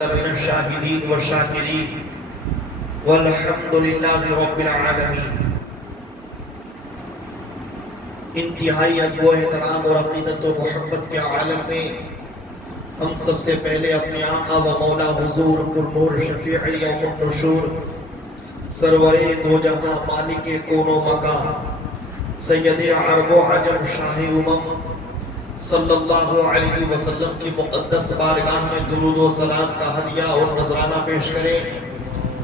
من الشاهدين والشاكرين والحمد لله رب العالمين۔ انتہائی ادب و احترام اور عقیدت و محبت کے عالم میں ہم سب سے پہلے اپنے آقا و مولا حضور پرنور شفیع یوم النشور سرور دو جہاں مالک کون و مکان سید عرب و عجم شاہ امم صلی اللہ علیہ وسلم کی مقدس بارگاہ میں درود و سلام کا ہدیہ اور نذرانہ پیش کریں۔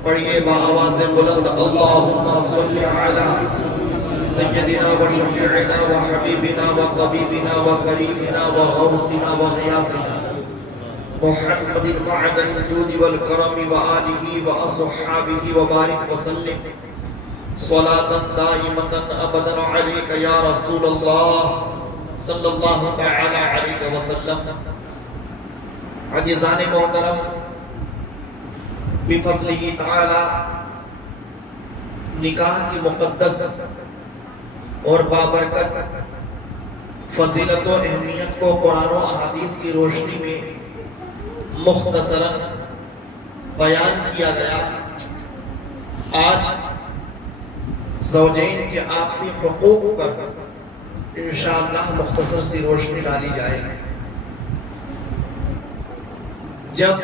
پڑھیے بآواز بلند اللہم صلی علی سیدنا و شفیعنا و حبیبنا و طبیبنا و قریبنا و غوثنا و غیاثنا محمد معدن الجود والکرم و آلہ و اصحابہ و بارک وسلم صلاة دائمة ابدا علیک یا رسول اللہ صلی اللہ تعالی علیہ وسلم۔ عزیزان محترم، بفضلہ تعالی نکاح کی مقدس اور بابرکت فضیلت و اہمیت کو قرآن و احادیث کی روشنی میں مختصراً بیان کیا گیا۔ آج زوجین کے آپسی حقوق پر انشاءاللہ مختصر سی روشنی ڈالی جائے گی۔ جب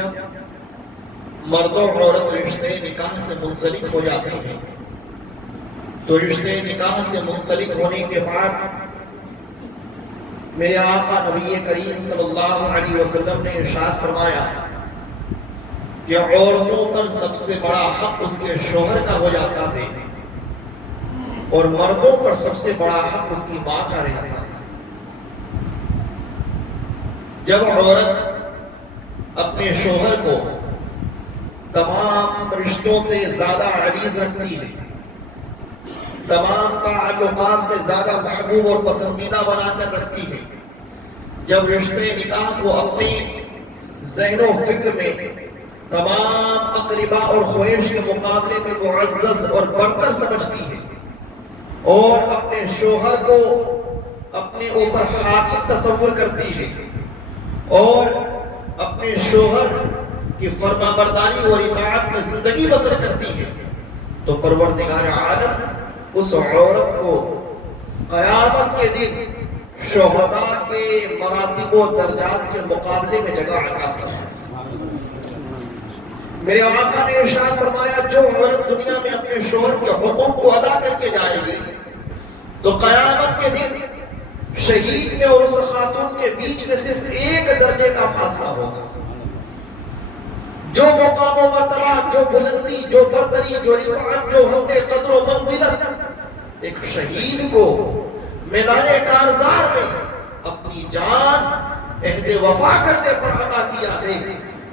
مرد و عورت رشتے نکاح سے منسلک ہو جاتے ہیں تو رشتے نکاح سے منسلک ہونے کے بعد میرے آقا نبی کریم صلی اللہ علیہ وسلم نے ارشاد فرمایا کہ عورتوں پر سب سے بڑا حق اس کے شوہر کا ہو جاتا ہے اور مردوں پر سب سے بڑا حق اس کی ماں کا رہتا ہے۔ جب عورت اپنے شوہر کو تمام رشتوں سے زیادہ عزیز رکھتی ہے، تمام تعلقات سے زیادہ محبوب اور پسندیدہ بنا کر رکھتی ہے، جب رشتے نکاح کو اپنے ذہن و فکر میں تمام اقربا اور خویش کے مقابلے میں معزز اور برتر سمجھتی ہے اور اپنے شوہر کو اپنے اوپر حاکم تصور کرتی ہے اور اپنے شوہر کی فرما برداری اور اطاعت میں زندگی بسر کرتی ہے، تو پروردگار عالم اس عورت کو قیامت کے دن شہداء کے مراتب و درجات کے مقابلے میں جگہ عطا فرمائے۔ میرے آقا نے ارشاد فرمایا جو عورت دنیا میں اپنے شوہر کے حقوق کو ادا کر کے جائے گی تو قیامت کے دن شہید میں اور اس خاتون کے بیچ میں صرف ایک درجے کا فاصلہ ہوگا۔ جو مقام و مرتبہ، جو بلندی، جو برتری، جو رفعت، جو ہم نے قدر و منزلت ایک شہید کو میدان کارزار میں اپنی جان عہد وفا کرنے پر عطا کیا ہے،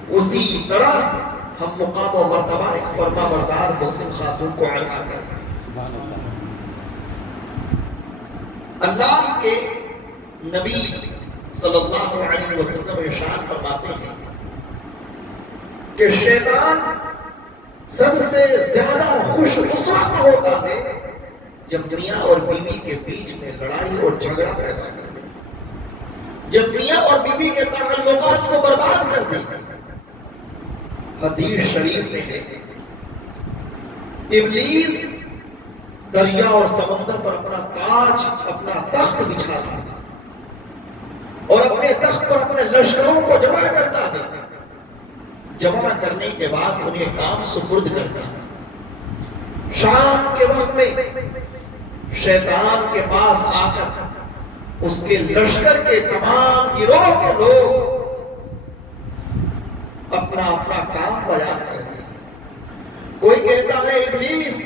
اسی طرح ہم مقام و مرتبہ ایک فرما بردار مسلم خاتون کو عطا کریں۔ اللہ کے نبی صلی اللہ علیہ وسلم ارشاد فرماتے ہیں کہ شیطان سب سے زیادہ خوش اس وقت ہوتا ہے جب میاں اور بیوی کے بیچ میں لڑائی اور جھگڑا پیدا کر دے، جب میاں اور بیوی کے تعلقات کو برباد کر دے۔ حدیث شریف میں ہے ابلیس دریا اور سمندر پر اپنا تاج، اپنا تخت بچھا دیتا اور اپنے تخت پر اپنے لشکروں کو جمع کرتا ہے، جمع کرنے کے بعد انہیں کام سپرد کرتا ہے۔ شام کے وقت میں شیطان کے پاس آ کر اس کے لشکر کے تمام گروہ کے لوگ اپنا اپنا کام بیان کرتے ہیں۔ کوئی کہتا ہے ابلیس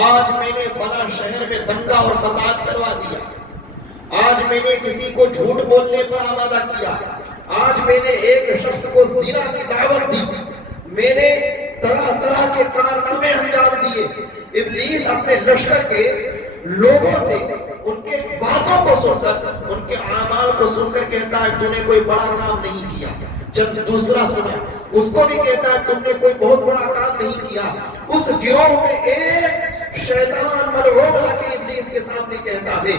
آج میں نے فلاں شہر میں دنگا اور فساد کروا دیا، آج میں نے کسی کو جھوٹ بولنے پر آمادہ کیا، آج میں نے ایک شخص کو زنا کی دعوت دی، میں نے طرح طرح کے کارنامے انجام دیے۔ ابلیس اپنے لشکر کے لوگوں سے ان کے باتوں کو سن کر، ان کے اعمال کو سن کر کہتا ہے تو نے کوئی بڑا کام نہیں کیا۔ جب دوسرا سنا اس کو بھی کہتا ہے تم نے کوئی بہت بڑا کام نہیں کیا۔ اس گروہ میں ایک شیطان ملعون آ کے ابلیس کے سامنے کہتا ہے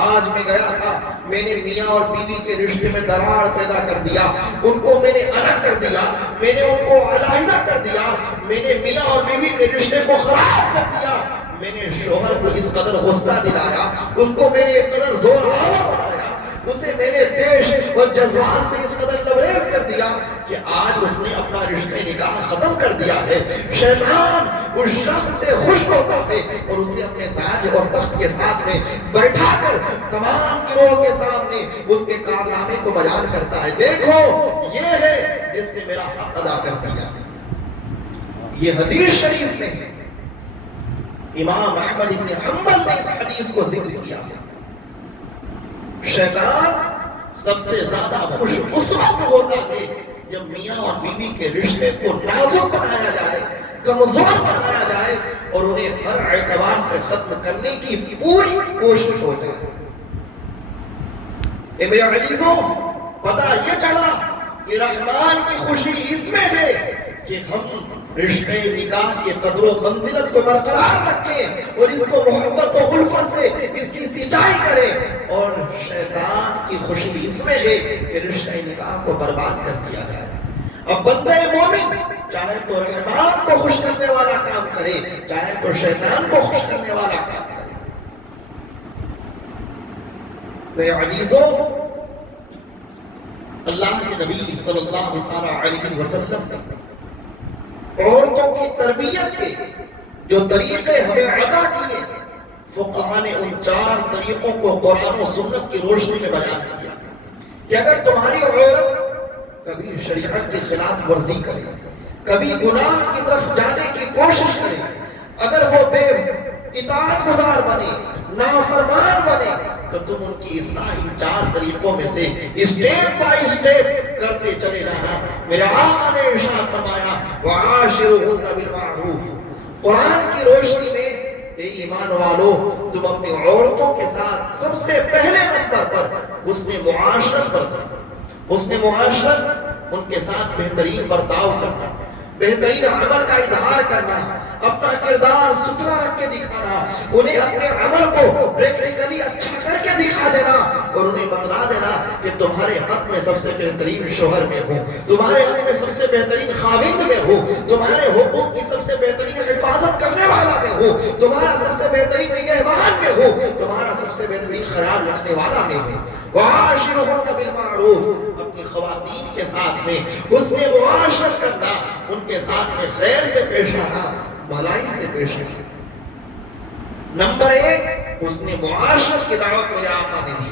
آج میں گیا تھا، میں نے میاں اور بیوی کے رشتے میں دراڑ پیدا کر دیا، ان کو میں نے الگ کر دیا، میں نے ان کو علیحدہ کر دیا، میں نے میاں اور بیوی کے رشتے کو خراب کر دیا، میں نے شوہر کو اس قدر غصہ دلایا، اس کو میں نے اس قدر زور آور بنایا، اسے میں نے دیش اور جذبات سے اس قدر لبریز کر دیا کہ آج اس نے اپنا رشتہ نکاح ختم کر دیا ہے۔ شیطان اس شخص سے خوش ہوتا ہے اور اسے اپنے تاج اور تخت کے ساتھ میں بیٹھا کر تمام گروہ کے سامنے اس کے کارنامے کو بیان کرتا ہے، دیکھو یہ ہے جس نے میرا حق ادا کر دیا۔ یہ حدیث شریف میں ہے، امام احمد بن حنبل نے اس حدیث کو ذکر کیا ہے۔ شیطان سب سے زیادہ خوش اس وقت ہوتا ہے جب میاں اور بیوی کے رشتے کو نازک بنایا جائے، کمزور بنایا جائے اور انہیں ہر اعتبار سے ختم کرنے کی پوری کوشش ہو جائے۔ اے میرے عزیزوں، پتہ یہ چلا کہ رحمان کی خوشی اس میں ہے کہ ہم رشتے نکاح کے قدر و منزلت کو برقرار رکھیں اور اس کو محبت و الفت سے اس کی سچائی کریں، اور شیطان کی خوشی اس میں ہے کہ رشتہ نکاح کو برباد کر دیا جائے۔ اب بندہ مومن چاہے تو رحمان کو خوش کرنے والا کام کرے، چاہے تو شیطان کو خوش کرنے والا کام کرے۔ میرے عزیزوں، اللہ کے نبی صلی اللہ علیہ وسلم نے عورتوں کی تربیت کے جو طریقے ہمیں عطا کیے، فقہاء نے ان 4 طریقوں کو قرآن و سنت کی روشنی میں بیان کیا کہ اگر تمہاری عورت کبھی شریعت کی خلاف ورزی کرے، کبھی گناہ کی طرف جانے کی کوشش کرے، اگر وہ بے اطاعت گزار بنے، نافرمان بنے، تو تم ان کی اصلاح ان 4 طریقوں میں سے اسٹیپ بائی اسٹیپ کرتے چلے جانا۔ میرے آقا نے ارشاد فرمایا وَعَاشِرُهُنَّ بِالْمَعْرُوفِ۔ قرآن کی روشنی میں اے ایمان والو، تم اپنی عورتوں کے ساتھ سب سے پہلے نمبر پر حسن معاشرت برتنا۔ حسن معاشرت ان کے ساتھ بہترین برتاؤ کرنا، بہترین عمل کا اظہار کرنا، اپنا کردار ستھرا رکھ کے دکھانا، انہیں اپنے عمل کو پریکٹیکلی اچھا کر کے دکھا دینا اور انہیں بتلا دینا کہ تمہارے حق میں سب سے بہترین شوہر میں ہو، تمہارے حق میں سب سے بہترین خاوند میں ہو، تمہارے حقوق کی سب سے بہترین حفاظت کرنے والا میں ہو، تمہارا سب سے بہترین نگہبان میں ہو، تمہارا سب سے بہترین خیال رکھنے والا میں ہو۔ وَعَاشِرُهُنَّ بِالْمَعْرُوفِ، اپنی خواتین کے ساتھ میں حسن معاشرت کرنا، ان کے ساتھ میں خیر سے پیش آنا، بھلائی سے پیش آنا۔ نمبر 1 حسن معاشرت کی دعوت میرے آقا نے دی۔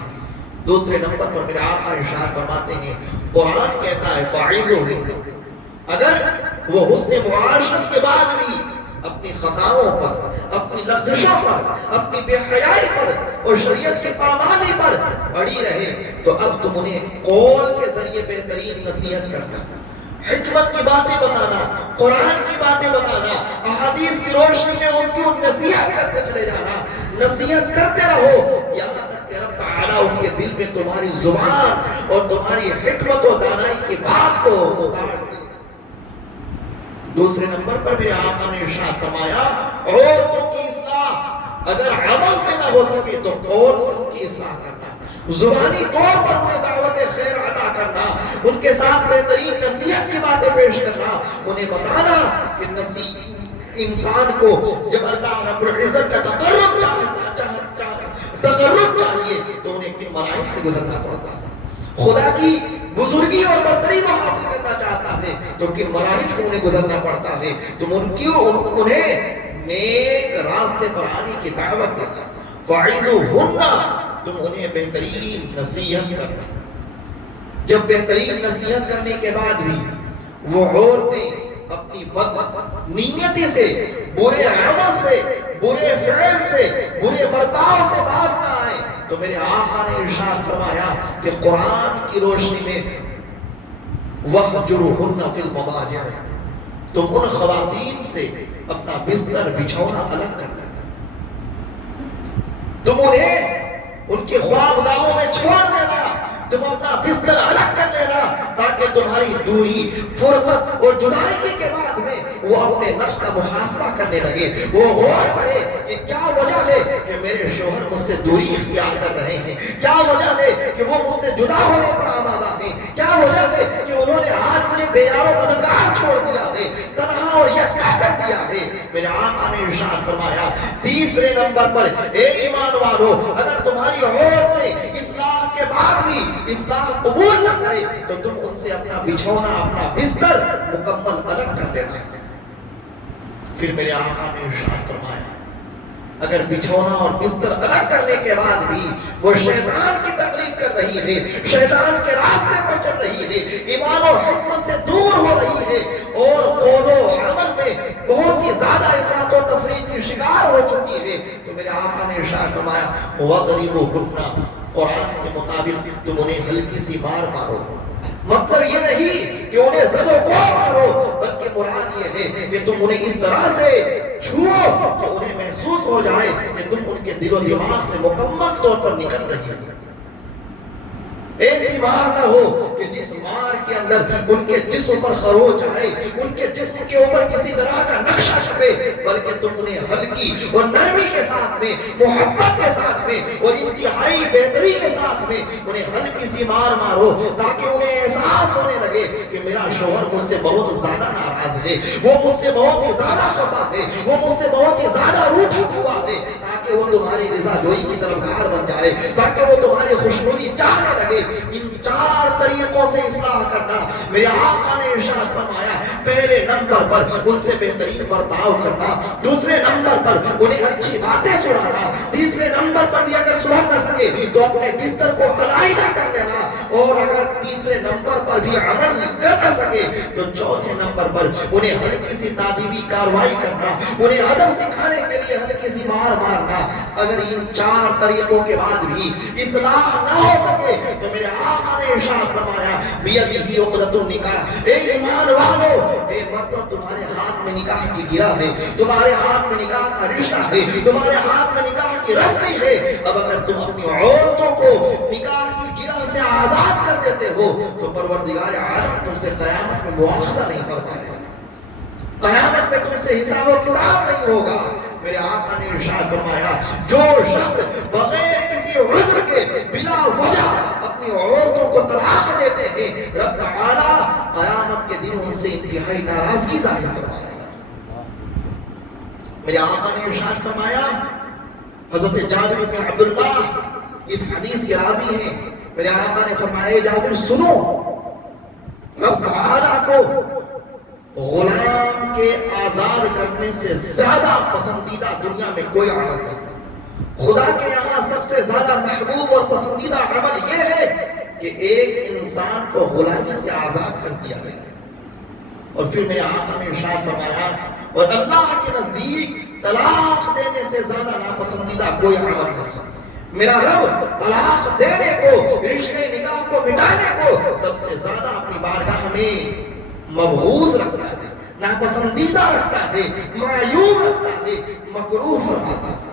دوسرے نمبر پر میرے آقا ارشاد فرماتے ہیں، قرآن کہتا ہے فَعِظُوهُنَّ، اگر وہ حسن معاشرت کے بعد بھی اپنی خطاؤں پر، اپنی لغزشوں پر، اپنی بے حیائی پر اور شریعت کی پامالی پر اڑی رہے، تو اب تم انہیں قول کے ذریعے بہترین نصیحت کرنا، حکمت کی باتیں بتانا، قرآن کی باتیں بتانا، احادیث کی روشنی میں اس کی نصیحت کرتے چلے جانا، نصیحت کرتے رہو یہاں تک کہ رب تعالیٰ اس کے دل میں تمہاری زبان اور تمہاری حکمت و دانائی کی بات کو اتار دے۔ دوسرے نمبر پر میرے آقا نے ارشاد فرمایا عورتوں کی اصلاح اگر عمل سے نہ ہو سکے تو قول سے ان کی اصلاح کرنا، زبانی طور پر انہیں دعوت خیر عطا کرنا، ان کے ساتھ بہترین نصیحت کی باتیں پیش کرنا، انہیں بتانا کہ انسان کو جب اللہ رب العزت کا تقرب چاہیے تو انہیں کن مراحل سے گزرنا پڑتا ہے، خدا کی بزرگی اور برتری وہ حاصل کرنا چاہتا ہے تو کن مراحل سے انہیں گزرنا پڑتا ہے، تم انہیں نیک راستے پر آنے کی دعوت دینا، فَعِظُوهُنَّ، تم انہیں بہترین نصیحت کرنا۔ جب بہترین نصیحت کرنے کے بعد بھی وہ عورتیں اپنی بد نیتی سے، برے عمل سے، برے فعل سے، برے برتاؤ سے باز نہ آئیں، تو میرے آقا نے ارشاد فرمایا کہ قرآن کی روشنی میں وَهْجُرُهُنَّ فِي الْمَضَاجِعِ، تم ان خواتین سے اپنا بستر بچھونا الگ کر لینا، تم انہیں ان کی خوابگاہوں میں چھوڑ دینا، تم اپنا بستر الگ کر لینا تاکہ تمہاری دوری، فرقت اور جدائی کے بعد میں وہ اپنے نفس کا محاسبہ کرنے لگے، وہ غور کرے کہ کیا وجہ ہے کہ میرے شوہر مجھ سے دوری اختیار کر رہے ہیں، کیا وجہ ہے کہ وہ مجھ سے جدا ہونے پر آمادہ ہیں، کیا وجہ ہے کہ انہوں نے آج مجھے بے یار و مددگار چھوڑ دیا ہے، تنہا اور یکا کر دیا ہے۔ میرے آقا نے ارشاد فرمایا تیسرے نمبر پر، اے ایمان والو، اگر تمہاری عورت نے اصلاح کے بعد بھی اصلاح قبول نہ کرے تو تم ان سے اپنا بچھونا، اپنا بستر مکمل الگ کر لینا۔ پھر میرے آقا نے ارشاد فرمایا اگر بچھونا اور بستر الگ کرنے کے بعد بھی وہ شیطان کی تقلید کر رہی ہے، شیطان کے راستے پر چل رہی ہے، ایمان و حکمت سے دور ہو رہی ہے اور قول و عمل میں بہت ہی زیادہ افراط و تفریط کی شکار ہو چکی ہے، تو میرے آقا نے ارشاد فرمایا وَضْرِبُوهُنَّ، قرآن کے مطابق تم انہیں ہلکی سی مار مارو۔ مطلب یہ نہیں کہ انہیں زد و کو کرو، بلکہ مراد یہ ہے کہ تم انہیں اس طرح سے چھوؤ کہ انہیں محسوس ہو جائے کہ تم ان کے دل و دماغ سے مکمل طور پر نکل رہی ہو۔ ایسی مار نہ ہو کہ جس مار کے اندر ان کے جسم پر خروچ آئے، ان کے جسم کے اوپر کسی طرح کا نقشہ چھپے، بلکہ تم انہیں ہلکی اور نرمی کے ساتھ میں، محبت کے ساتھ میں اور انتہائی بہتری کے ساتھ میں انہیں ہلکی سی مار مارو، تاکہ انہیں احساس ہونے لگے کہ میرا شوہر مجھ سے بہت زیادہ ناراض ہے، وہ مجھ سے بہت ہی زیادہ خفا ہے، وہ مجھ سے بہت ہی زیادہ روٹھا ہوا ہے، تاکہ وہ تمہاری رضا جوئی کی طرفدار بن جائے، تاکہ وہ تمہاری خوشنودی چاہنے لگے۔ ان 4 طریقوں سے اصلاح کرنا، میرے آقا نے ارشاد فرمایا پہلے نمبر پر ان سے بہترین برتاؤ کرنا، دوسرے نمبر پر انہیں اچھی باتیں سنانا، تیسرے نمبر پر بھی اگر سدھر نہ سکے تو اپنے بستر کو علیحدہ کر لینا، اور اگر تیسرے نمبر پر بھی عمل کر نہ سکے تو چوتھے نمبر پر انہیں ہلکی سی تادیبی کاروائی کرنا، انہیں ادب سکھانے کے لیے ہلکی سی مار مارنا۔ اگر ان 4 طریقوں کے بعد بھی اصلاح نہ ہو سکے تو میرے آقا نے ارشاد فرمایا بیدہ عقدۃ النکاح، اے ایمان والو، اے مردوں، تمہارے ہاتھ میں نکاح کی گرہ ہے، تمہارے ہاتھ میں نکاح کا رشتہ ہے، تمہارے ہاتھ میں نکاح کی رسی ہے۔ اب اگر تم اپنی عورتوں کو نکاح کی گرہ سے آزاد کر دیتے ہو تو پروردگار عالم تم سے قیامت میں مواخذہ نہیں فرمائے گا، قیامت میں تم سے حساب و کتاب نہیں ہوگا۔ میرے آقا نے ارشاد فرمایا جو شخص بغیر کسی عذر کے بلا وجہ اپنی عورتوں کو طلاق دیتے ہیں، رب تعالی قیامت کے دن ان سے انتہائی ناراضگی ظاہر فرمائے گا۔ میرے آقا نے ارشاد فرمایا، حضرت جابر بن عبداللہ اس حدیث کے راوی ہیں، میرے آقا نے فرمایا جابر سنو، رب تعالی کو غلام کے آزاد کرنے سے زیادہ پسندیدہ دنیا میں کوئی عمل نہیں۔ خدا کے یہاں سب سے زیادہ محبوب اور پسندیدہ عمل یہ ہے کہ ایک انسان کو غلامی سے آزاد کر دیا گیا۔ اور پھر میرے آقا نے ارشاد فرمایا اور اللہ کے نزدیک طلاق دینے سے زیادہ ناپسندیدہ کوئی عمل نہیں۔ میرا رب طلاق دینے کو، رشتے نکاح کو مٹانے کو سب سے زیادہ اپنی بارگاہ میں مبغوض رکھتا ہے، ناپسندیدہ رکھتا ہے، معیوب رکھتا ہے، مکروہ فرماتا ہے۔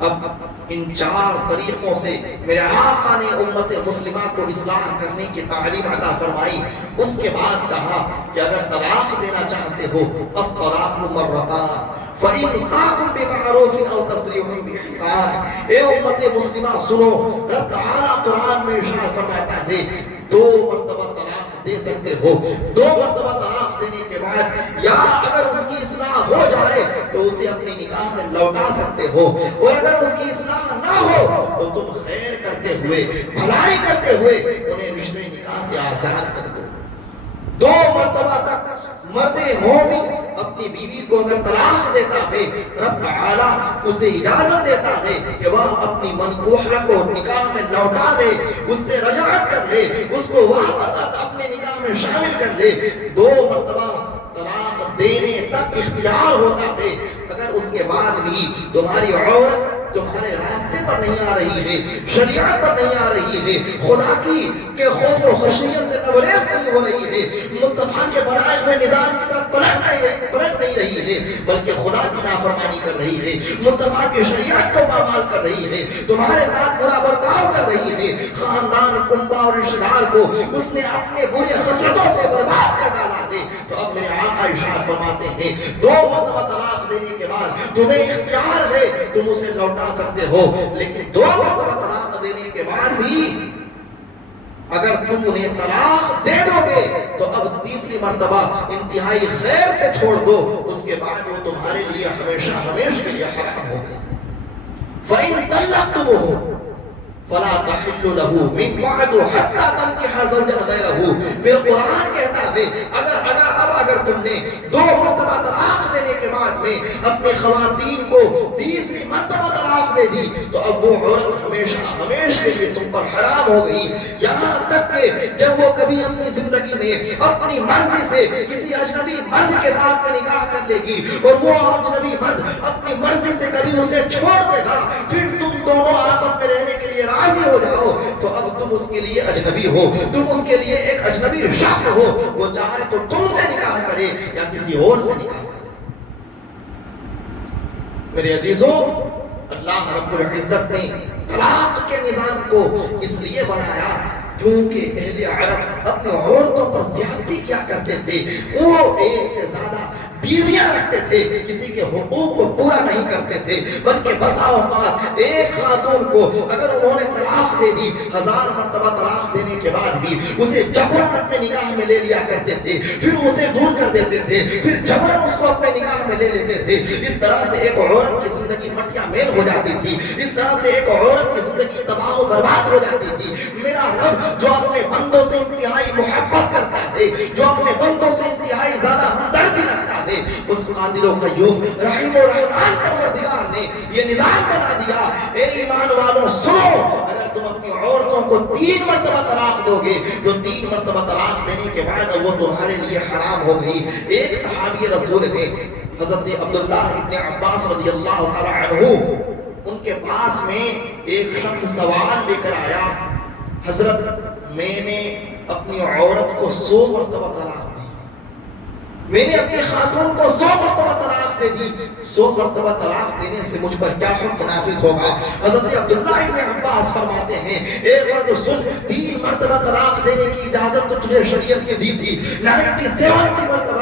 اب ان 4 طریقوں سے میرے آقا نے امت مسلمہ کو اصلاح کرنے کی تعلیم عطا فرمائی۔ اس کے بعد کہا کہ اگر طلاق دینا چاہتے ہو الطلاق مرتان فإمساک بمعروف او تسریح بإحسان، اے امت مسلمہ سنو، رب تعالیٰ قرآن میں ارشاد فرماتا ہے 2 مرتبہ طلاق دے سکتے ہو، 2 مرتبہ طلاق دینے کے بعد یا اگر اس کی اصلاح ہو جائے تو اسے اپنی نکاح میں لوٹا سکتے ہو، اور اگر اس کی اصلاح نہ ہو تو تم خیر کرتے ہوئے، بھلائی کرتے ہوئے انہیں رشتے نکاح سے آزاد کر دو۔ 2 مرتبہ تک مرد مومن اپنی بیوی کو اگر طلاق دیتا ہے، رب تعالیٰ اسے اجازت دیتا ہے کہ وہ اپنی منکوحہ کو نکاح میں لوٹا دے، اس سے رجعت کر لے، اس کو واپس اپنے نکاح میں شامل کر لے۔ 2 مرتبہ طلاق دینے تک اختیار ہوتا ہے۔ اگر اس کے بعد بھی تمہاری عورت تمہارے راستے پر نہیں آ رہی ہے، شریعت پر نہیں آ رہی ہے، خدا کی کہ خوف و خشیت سے لبریز نہیں ہو رہی ہے، مصطفیٰ کے بنائے ہوئے نظام کی طرف پلٹ نہیں رہی ہے، بلکہ خدا کی نافرمانی کر رہی ہے، مصطفیٰ کی شریعت کو پامال کر رہی ہے، تمہارے ساتھ برا برتاؤ کر رہی ہے، خاندان، کنبہ اور رشتہ دار کو اس نے اپنے برے خصلتوں سے برباد کر ڈالا ہے، تو اب میرے اسے لوٹا سکتے ہو، لیکن 2 مرتبہ طلاق دینے کے بعد بھی اگر تم انہیں طلاق دے دو گے تو اب تیسری مرتبہ انتہائی خیر سے چھوڑ دو، اس کے بعد وہ تمہارے لیے ہمیشہ ہمیشہ کے لیے حرام ہوگا۔ فَإِن طَلَّقْتُمُوهُ فَلَا تَحِلُّ لَهُ مِن بَعْدُ حَتَّى تَنكِحَ زَوْجًا غَيْرَهُ۔ پھر قرآن کہتا ہے اگر تم نے 2 مرتبہ طلاق دینے کے بعد میں اپنی خواتین کو تیسری مرتبہ طلاق دے دی تو اب وہ عورت ہمیشہ ہمیشہ کے لیے تم پر حرام ہو گئی، یہاں تک کہ جب وہ کبھی اپنی زندگی میں اپنی مرضی سے کسی اجنبی مرد کے ساتھ میں نکاح کر لے گی اور وہ اجنبی مرد اپنی مرضی سے کبھی اسے چھوڑ دے گا، پھر تم دونوں آپس میں رہنے کے لیے راضی ہو جاؤ تو اب تم اس کے لیے اجنبی ہو، تم اس کے لیے ایک اجنبی شخص ہو، وہ چاہے تو تم سے نکاح کرے یا کسی اور سے نکاح کرے۔ میرے عزیزوں، اللہ رب العزت نے طلاق کے نظام کو اس لیے بنایا کیونکہ اہل عرب اپنی عورتوں پر زیادتی کیا کرتے تھے، وہ ایک سے زیادہ بیویاں رکھتے تھے، کسی کے حقوق کو پورا نہیں کرتے تھے، بلکہ بسا اوقات ایک خاتون کو اگر انہوں نے طلاق دے دی 1000 مرتبہ طلاق دینے کے بعد بھی اسے جبراً اپنے نکاح میں لے لیا کرتے تھے، پھر اسے دور کر دیتے تھے، پھر جبراً اس کو اپنے نکاح میں لے لیتے تھے۔ اس طرح سے ایک عورت کی زندگی مٹیا میل ہو جاتی تھی، اس طرح سے ایک عورت کی زندگی تباہ و برباد ہو جاتی تھی۔ میرا رب جو اپنے بندوں سے انتہائی محبت کرتا ہے، جو اپنے بندوں سے انتہائی زیادہ ہمدردی رکھتا ہے، اس قادر و قیوم رحیم و رحمان پروردگار نے یہ نظام بنا دیا، اے ایمان والوں سنو، اگر تم اپنی عورتوں کو 3 مرتبہ طلاق دو گے تو 3 مرتبہ طلاق دینے کے بعد وہ تمہارے لیے حرام ہو گئی۔ ایک صحابی رسول تھے حضرت عبداللہ ابن عباس رضی اللہ تعالی عنہ، ان کے پاس میں ایک شخص سوال لے کر آیا، حضرت میں نے اپنی عورت کو 100 مرتبہ طلاق دی، میں نے اپنی خاتون کو 100 مرتبہ طلاق دے دی، 100 مرتبہ طلاق دینے سے مجھ پر کیا حکم نافذ ہوگا؟ حضرت عبداللہ ابن عباس فرماتے ہیں، ایک مرد سن، 3 مرتبہ طلاق دینے کی اجازت تو تجھے شریعت نے دی تھی، 97 مرتبہ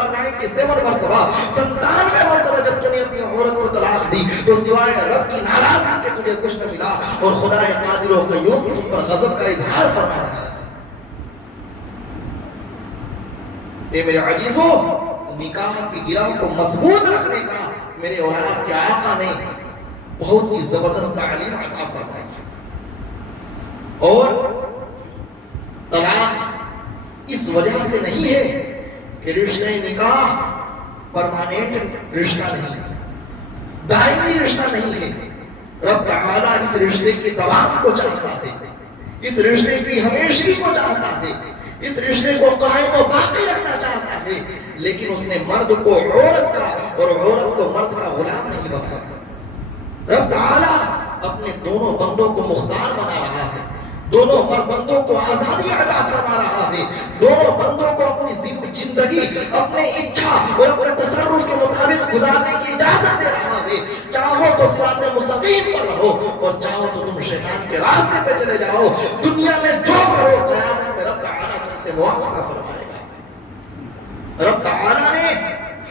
97 مرتبہ جب تم نے اپنی عورت کو طلاق دی تو سوائے رب کی ناراضگی کے تجھے کچھ نہ ملا، اور خدا قادر و قیوم تم پر غضب کا اظہار فرما رہا ہے۔ اے میرے عزیزوں، نکاح کی گرہ کو مضبوط رکھنے کا میرے اور آپ کے آقا نے بہت ہی زبردست تعلیم عطا فرمائی، اور طلاق اس وجہ سے نہیں ہے کہ رشتہ نکاح پرماننٹ رشتہ نہیں، دائمی رشتہ نہیں ہے۔ رب تعالیٰ اس رشتے کی دوام کو چاہتا ہے، اس رشتے کی ہمیشگی کو چاہتا ہے، اس رشتے کو قائم و باقی رکھنا چاہتا ہے، لیکن اس نے مرد کو عورت کا اور عورت کو مرد کا غلام نہیں بنایا۔ رب تعالیٰ اپنے دونوں بندوں کو مختار بنا رہا ہے، دونوں بندوں کو آزادی عطا فرما رہا ہے، دونوں بندوں کو اپنی زندگی اپنے اچھا اور اپنے تصرف کے مطابق گزارنے کی اجازت دے رہا ہے۔ چاہو تو صراط مستقیم پر رہو اور چاہو تو تم شیطان کے راستے پہ چلے جاؤ، دنیا میں جو کرو قیامت میں رب تعالیٰ تم سے مواخذہ فرمائے گا۔ رب تعالیٰ نے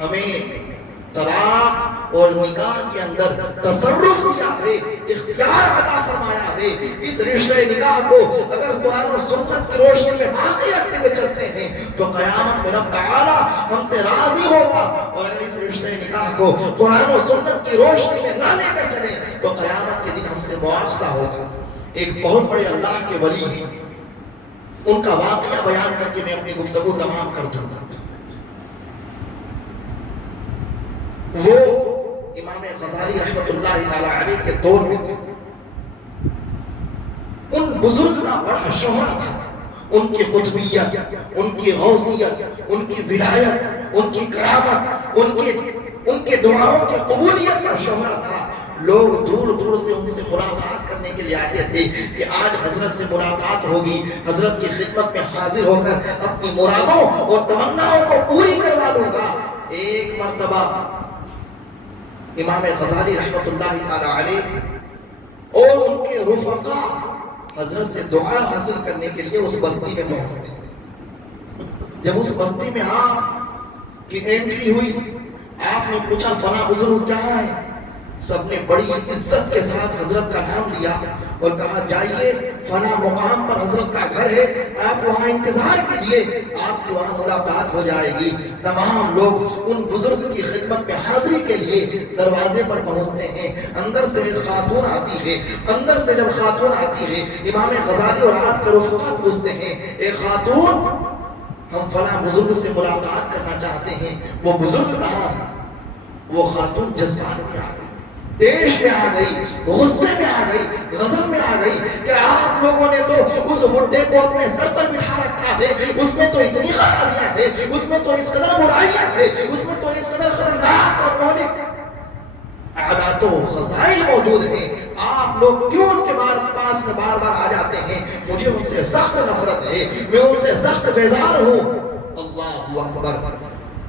ہمیں طلاق اور نکاح کے اندر تصرف دیا ہے، اختیار عطا فرمایا ہے۔ اس رشتہ نکاح کو اگر قرآن و سنت کی روشنی میں باقی رکھتے ہوئے چلتے ہیں تو قیامت میں رب تعالیٰ ہم سے راضی ہوگا، اور اگر اس رشتہ نکاح کو قرآن و سنت کی روشنی میں نہ لے کر چلیں تو قیامت کے دن ہم سے مواخذہ ہوگا۔ ایک بہت بڑے اللہ کے ولی ہیں، ان کا واقعہ بیان کر کے میں اپنی گفتگو تمام کر دوں گا۔ وہ امام غزالی رحمت اللہ تعالی علیہ کے دور میں تھے، ان بزرگ کا بڑا شہرہ تھا، ان کی قطبیت، ان کی غوثیت، ان کی ولایت، ان کی کرامت، ان کے دعاؤں کی قبولیت کا شہرہ تھا۔ لوگ دور دور سے ان سے ملاقات کرنے کے لیے آتے تھے کہ آج حضرت سے ملاقات ہوگی، حضرت کی خدمت میں حاضر ہو کر اپنی مرادوں اور تمناؤں کو پوری کروا لوں گا۔ ایک مرتبہ امام غزالی رحمت اللہ تعالی علیہ اور ان کے رفقا حضرت سے دعا حاصل کرنے کے لیے اس بستی میں پہنچتے ہیں۔ جب اس بستی میں آپ کی انٹری ہوئی، آپ نے پوچھا فلاں بزرگ کہاں ہے؟ سب نے بڑی عزت کے ساتھ حضرت کا نام لیا اور کہا جائیے فلاں مقام پر حضرت کا گھر ہے، آپ وہاں انتظار کیجئے، آپ کی وہاں ملاقات ہو جائے گی۔ تمام لوگ ان بزرگ کی خدمت میں حاضری کے لیے دروازے پر پہنچتے ہیں۔ اندر سے ایک خاتون آتی ہے، اندر سے جب خاتون آتی ہے امام غزالی اور آپ کے رفقا پوچھتے ہیں اے خاتون ہم فلاں بزرگ سے ملاقات کرنا چاہتے ہیں، وہ بزرگ کہاں ہے؟ وہ خاتون جذبات میں آ گئی، دیش میں آ گئی، غصے میں آ گئی، غضب میں آ گئی کہ آپ لوگوں نے تو اس بڈھے کو اپنے سر پر بٹھا رکھا ہے، اس میں تو اتنی خرابیاں ہیں، اس میں تو اس قدر برائیاں ہیں، اس میں تو اس قدر خطرناک اور مہلک عادات و خصائل موجود ہیں، آپ لوگ کیوں ان کے پاس میں بار بار آ جاتے ہیں؟ مجھے ان سے سخت نفرت ہے، میں ان سے سخت بیزار ہوں۔ اللہ اکبر۔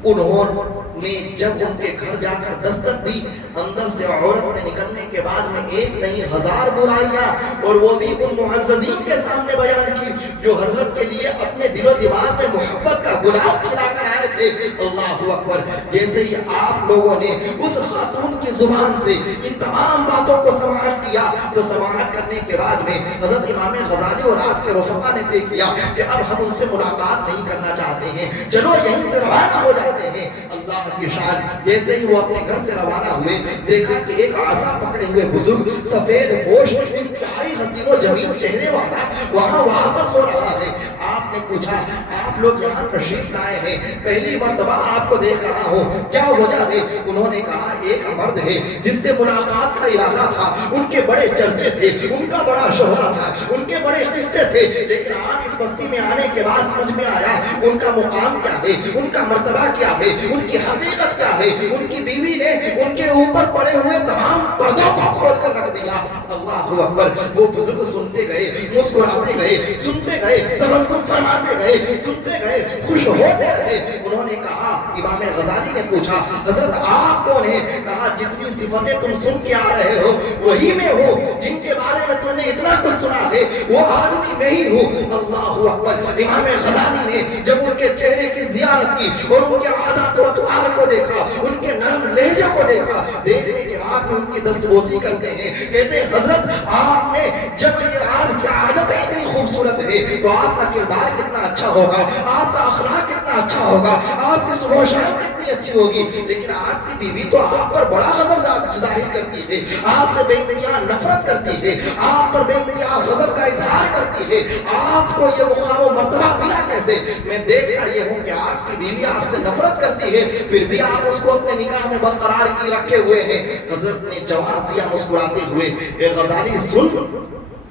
انہوں نے جب ان کے گھر جا کر دستک دی، اندر سے عورت نے نکلنے کے بعد میں ایک نہیں ہزار برائیاں، اور وہ بھی ان معززین کے سامنے بیان کی جو حضرت کے لیے اپنے دل و دماغ میں محبت کا گلاب کھلا کر آئے تھے۔ اللہ اکبر۔ جیسے ہی آپ لوگوں نے اس خاتون کی زبان سے ان تمام باتوں کو سماعت کیا تو سماعت کرنے کے بعد میں حضرت امام غزالی اور آپ کے رفقا نے طے کیا کہ اب ہم ان سے ملاقات نہیں کرنا چاہتے ہیں، چلو یہیں سے روانہ ہو جاتے ہیں۔ اللہ کی شان۔ جیسے ہی وہ اپنے گھر سے روانہ ہوئے دیکھا کہ ایک عصا پکڑے ہوئے بزرگ سفید پوش انتہائی حسین و جمیل چہرے والا وہاں واپس ہو رہا ہے۔ آپ نے پوچھا آپ لوگ یہاں تشریف لائے ہیں، پہلی مرتبہ آپ کو دیکھ رہا ہوں، کیا وجہ ہے؟ انہوں نے کہا ایک مرد ہے جس سے ملاقات کا ارادہ تھا، ان کے بڑے چرچے تھے، ان کا بڑا شہرہ تھا، ان کے بڑے قصے تھے، لیکن آج اس بستی میں آنے کے بعد سمجھ میں آیا ان کا مقام کیا ہے، ان کا مرتبہ کیا ہے، ان کی حقیقت کیا ہے۔ ان کی بیوی نے ان کے اوپر پڑے ہوئے تمام پردوں کو کھول کر رکھ دیا۔ اللہ اکبر۔ وہ بزرگ سنتے گئے، مسکراتے گئے، سنتے گئے، تبسم فرماتے گئے، سنتے گئے، خوش ہوتے رہے۔ انہوں نے کہا امام غزالی نے پوچھا حضرت آپ کون ہیں؟ کہا جتنی صفتیں تم سن کے آ رہے ہو وہی میں ہوں، جن کے بارے میں تم نے اتنا کچھ سنا ہے وہ آدمی میں ہی ہوں۔ اللہ اکبر۔ امام غزالی نے جب ان کے چہرے کی زیارت کی اور ان کے عادات و اطوار کو دیکھا، ان کے نرم لہجے کو دیکھا، دیکھنے کے بعد میں ان کی دستبوسی کرتے ہیں، کہتے ہیں حضرت آپ نے جب یہ آپ کی عادتیں اتنی خوبصورت ہے تو آپ کا کردار کتنا اچھا ہوگا، آپ کا اخلاق کتنا اچھا ہوگا، آپ کی صبح و شام کتنی اچھی ہوگی، لیکن آپ کی بیوی تو آپ پر بڑا غضب ظاہر کرتی ہے، آپ سے بے انتہا نفرت کرتی ہے، آپ پر بے انتہا غضب کا اظہار کرتی ہے، آپ کو یہ مقام و مرتبہ ملا کیسے؟ میں دیکھتا یہ ہوں کہ آپ کی بیوی آپ سے نفرت کرتی ہے پھر بھی آپ اس کو اپنے نکاح میں برقرار کی رکھے ہوئے ہیں۔ حضرت نے جواب دیا مسکراتے ہوئے اے غزالی سن،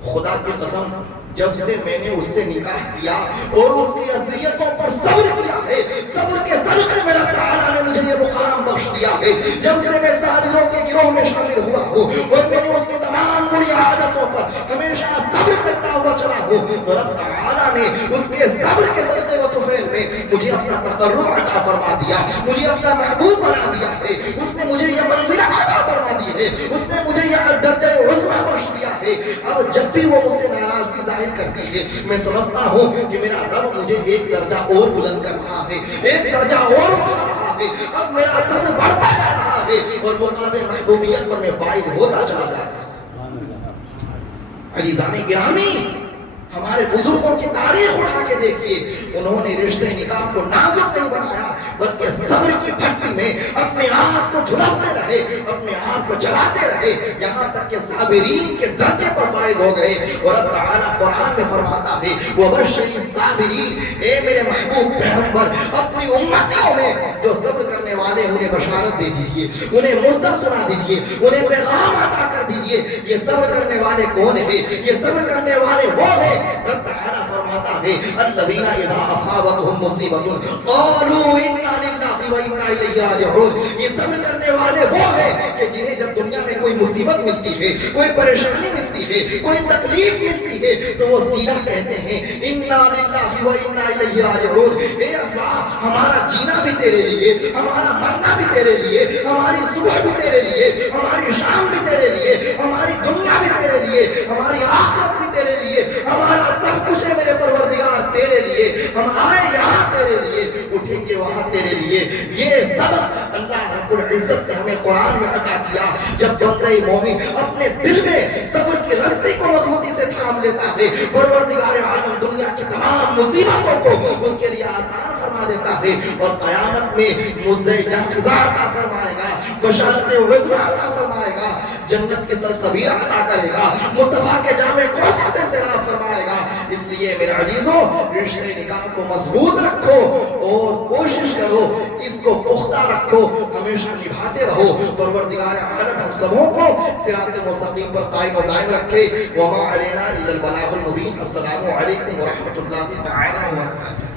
خدا کی قسم جب سے میں نے اس سے نکاح کیا اور اس کی اذیتوں پر صبر کیا ہے، صبر کے صدقے میں اللہ تعالیٰ نے مجھے یہ مقام بخش دیا ہے، جب سے میں صابروں کے گروہ میں شامل ہوا ہوں اور میں نے اس کی تمام بری عادتوں پر ہمیشہ صبر کرتا ہوا چلا ہوں، تو رب تعالیٰ نے اس کے صبر کے صدقے و طفیل میں مجھے اپنا تقرب عطا فرما دیا، مجھے اپنا محبوب بنا دیا ہے، اس نے مجھے یہ منزل عطا فرما دی ہے، اس نے مجھے یہ درجہ عظمہ بخش دیا ہے۔ اب جب بھی وہ مجھ سے ناراضگی ظاہر کرتی ہے میں سمجھتا ہوں کہ میرا رب مجھے ایک درجہ اور بلند کر رہا ہے، ایک درجہ اور اٹھا رہا ہے، اب میرا صبر بڑھتا جا رہا ہے اور مقام محبوبیت پر میں فائز ہوتا چلا جا رہا ہوں۔ عزیزان گرامی، ہمارے بزرگوں کی تاریخ اٹھا کے دیکھیے، انہوں نے رشتے نکاح کو نازک نہیں بنایا بلکہ صبر کی بھٹی میں اپنے آپ کو جھلستے رہے، اپنے آپ کو جلاتے رہے، یہاں تک کہ صابرین کے درجے پر فائز ہو گئے۔ اور اب تعالیٰ قرآن میں فرماتا ہے وَبَشِّرِ الصَّابِرِينَ، اے میرے محبوب پیغمبر اپنی امتوں میں جو صبر کرنے والے انہیں بشارت دے دیجئے، انہیں مژدہ سنا دیجئے، انہیں پیغام عطا کر دیجئے۔ یہ صبر کرنے والے کون ہیں؟ یہ صبر کرنے والے وہ ہیں رب تعالیٰ فرماتا ہے الذین اذا اصابتهم مصیبۃ قالوا انا للہ وانا الیہ راجعون۔ یہ صبر کرنے والے وہ ہیں کہ جنہیں جب دنیا میں کوئی مصیبت ملتی ہے، کوئی پریشانی ملتی ہے، کوئی تکلیف ملتی ہے تو وہ سیدھا کہتے ہیں انا للہ وانا الیہ راجعون، اے اللہ ہمارا جینا بھی تیرے لیے، ہمارا مرنا بھی تیرے لیے، ہماری صبح بھی تیرے لیے، ہماری شام بھی تیرے لیے، ہماری دنیا بھی تیرے لیے، ہماری آخرت بھی تیرے لیے، ہمارا سب کچھ ہے میرے پروردگار تیرے لیے، ہم آئے یہاں تیرے لیے، اٹھیں گے وہاں تیرے لیے۔ یہ سبق اللہ رب العزت نے ہمیں قرآن میں عطا کیا۔ جب بندہ مومن اپنے دل میں صبر کی رسی کو مضبوطی سے تھام لیتا ہے، پروردگار عالم دنیا کی تمام مصیبتوں کو اس کے لیے آسان فرما دیتا ہے، اور قیامت میں مزدہ فضا عطا فرمائے گا، بشارت عظمی عطا فرمائے گا، جنت کے سلسبیل عطا کرے گا، مصطفیٰ کے جامع کوثر سے سیراب فرمائے گا۔ اس لیے میرے عزیزوں، رشتہ نکاح کو مضبوط رکھو اور کوشش کرو اس کو پختہ رکھو، ہمیشہ نبھاتے رہو۔ پروردگار عالم ہم سبوں کو صراط مستقیم پر قائم و دائم رکھے۔ وما علینا الا البلاغ المبین۔ السلام علیکم ورحمۃ اللہ تعالی وبرکاتہ۔